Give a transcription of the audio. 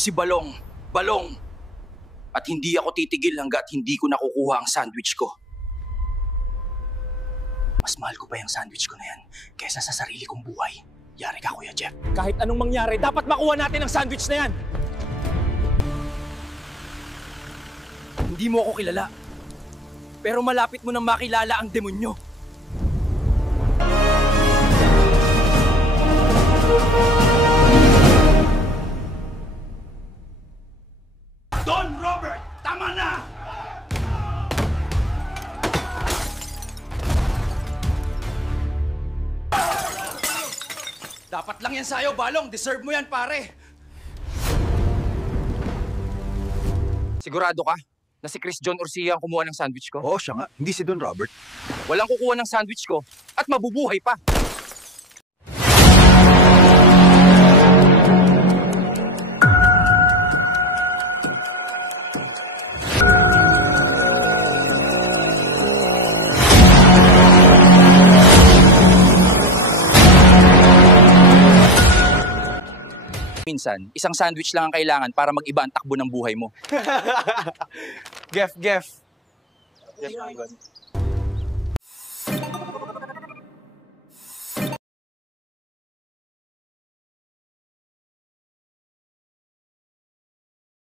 si Balong. Balong! At hindi ako titigil hanggat hindi ko nakukuha ang sandwich ko. Mas mahal ko pa yung sandwich ko na yan kaysa sa sarili kong buhay. Yari ka, Kuya Jeff. Kahit anong mangyari, dapat makuha natin ang sandwich na yan! Hindi mo ako kilala. Pero malapit mo nang makilala ang demonyo. Don Robert! Tama na! Dapat lang yan sa'yo, Balong. Deserve mo yan, pare. Sigurado ka na si Chris John Orsia ang kumuha ng sandwich ko? Oo, siya nga. Hindi si Don Robert. Walang kukuha ng sandwich ko at mabubuhay pa. Minsan, isang sandwich lang ang kailangan para mag-iba ang takbo ng buhay mo. Gef.